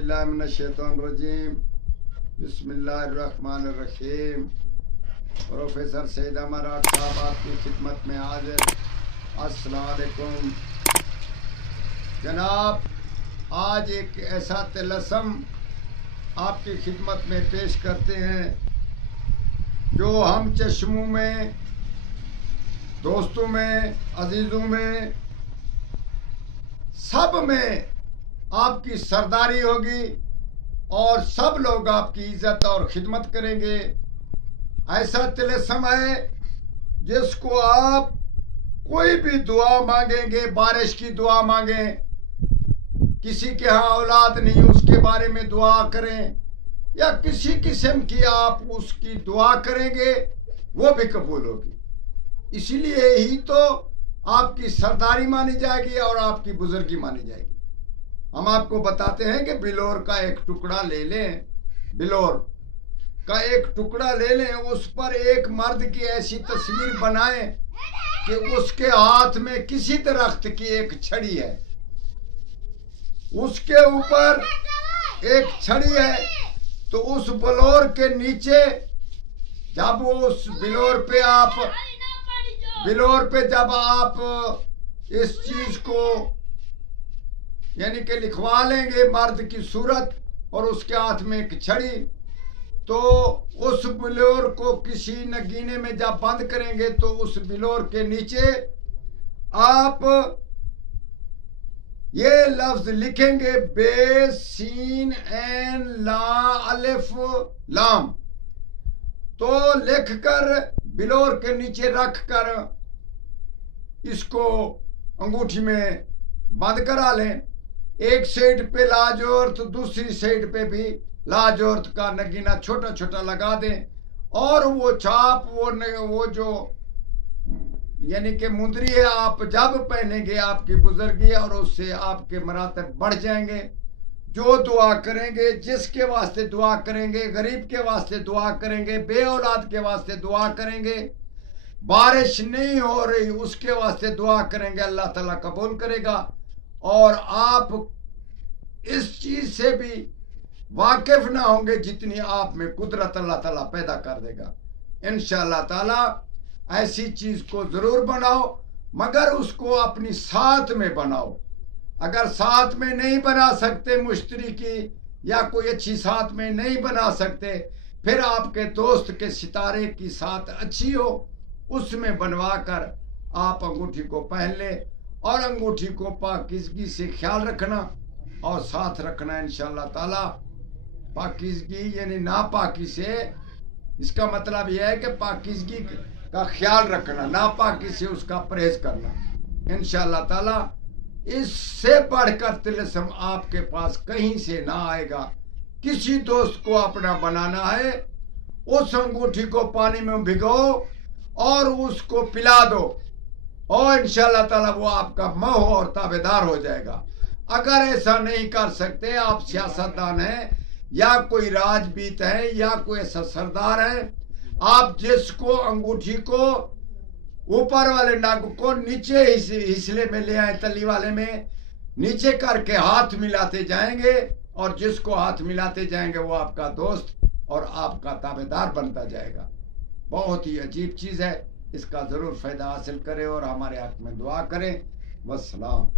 باللہ من الشیطان الرجیم بسم اللہ الرحمن الرحیم۔ پروفیسر سید احمد صاحب آپ کی خدمت میں حاضر۔ السلام علیکم جناب، آج ایک ایسا طلسم آپ کی خدمت میں پیش کرتے ہیں جو ہم چشموں میں، دوستوں میں، عزیزوں میں، سب میں آپ کی سرداری ہوگی اور سب لوگ آپ کی عزت اور خدمت کریں گے۔ ایسا طلسم ہے جس کو آپ کوئی بھی دعا مانگیں گے، بارش کی دعا مانگیں، کسی کے ہاں اولاد نہیں اس کے بارے میں دعا کریں، یا کسی قسم کی آپ اس کی دعا کریں گے وہ بھی قبول ہوگی۔ اسی لیے ہی تو آپ کی سرداری مانی جائے گی اور آپ کی بزرگی مانی جائے گی۔ ہم آپ کو بتاتے ہیں کہ بلور کا ایک ٹکڑا لے لیں، بلور کا ایک ٹکڑا لے لیں، اس پر ایک مرد کی ایسی تصویر بنائیں کہ اس کے ہاتھ میں کسی درخت کی ایک چھڑی ہے، اس کے اوپر ایک چھڑی ہے، تو اس بلور کے نیچے جب اس بلور پہ جب آپ اس چیز کو یعنی کہ لکھوا لیں گے مرد کی صورت اور اس کے ہاتھ میں ایک چھڑی، تو اس بلور کو کسی نگینے میں جب بند کریں گے تو اس بلور کے نیچے آپ یہ لفظ لکھیں گے بے سین عین لا الف لام، تو لکھ کر بلور کے نیچے رکھ کر اس کو انگوٹھی میں بند کرا لیں۔ ایک سائڈ پہ لاجورت، دوسری سائڈ پہ بھی لاجورت کا نگینہ چھوٹا چھوٹا لگا دیں، اور وہ چھاپ وہ جو یعنی کہ مندری ہے آپ جب پہنیں گے آپ کی بزرگی اور اس سے آپ کے مراتب بڑھ جائیں گے۔ جو دعا کریں گے، جس کے واسطے دعا کریں گے، غریب کے واسطے دعا کریں گے، بے اولاد کے واسطے دعا کریں گے، بارش نہیں ہو رہی اس کے واسطے دعا کریں گے، اللہ تعالیٰ قبول کرے گا۔ اور آپ اس چیز سے بھی واقف نہ ہوں گے جتنی آپ میں قدرت اللہ تعالیٰ پیدا کر دے گا۔ انشاءاللہ تعالیٰ ایسی چیز کو ضرور بناؤ، مگر اس کو اپنی ساتھ میں بناؤ۔ اگر ساتھ میں نہیں بنا سکتے، مشتری کی یا کوئی اچھی ساتھ میں نہیں بنا سکتے، پھر آپ کے دوست کے ستارے کی ساتھ اچھی ہو، اس میں بنوا کر آپ انگوٹھی کو پہن لیں، اور انگوٹھی کو پاکیزگی سے خیال رکھنا اور ساتھ رکھنا انشاءاللہ تعالی۔ پاکیزگی یعنی ناپاکی سے، اس کا مطلب یہ ہے کہ پاکیزگی کا خیال رکھنا، ناپاکی سے اس کا پرہیز کرنا انشاءاللہ تعالی۔ اس سے بڑھ کر طلسم آپ کے پاس کہیں سے نہ آئے گا۔ کسی دوست کو اپنا بنانا ہے، اس انگوٹھی کو پانی میں بھگو اور اس کو پلا دو، اور انشاءاللہ تعالی وہ آپ کا محو اور تابعدار ہو جائے گا۔ اگر ایسا نہیں کر سکتے، آپ سیاستدان ہیں یا کوئی راج بیت ہے یا کوئی ایسا سردار ہے، آپ جس کو انگوٹھی کو اوپر والے نگ کو نیچے حصلے میں لے آئے، تلی والے میں نیچے کر کے ہاتھ ملاتے جائیں گے، اور جس کو ہاتھ ملاتے جائیں گے وہ آپ کا دوست اور آپ کا تابعدار بنتا جائے گا۔ بہت ہی عجیب چیز ہے، اس کا ضرور فائدہ حاصل کریں اور ہمارے حق میں دعا کریں۔ والسلام۔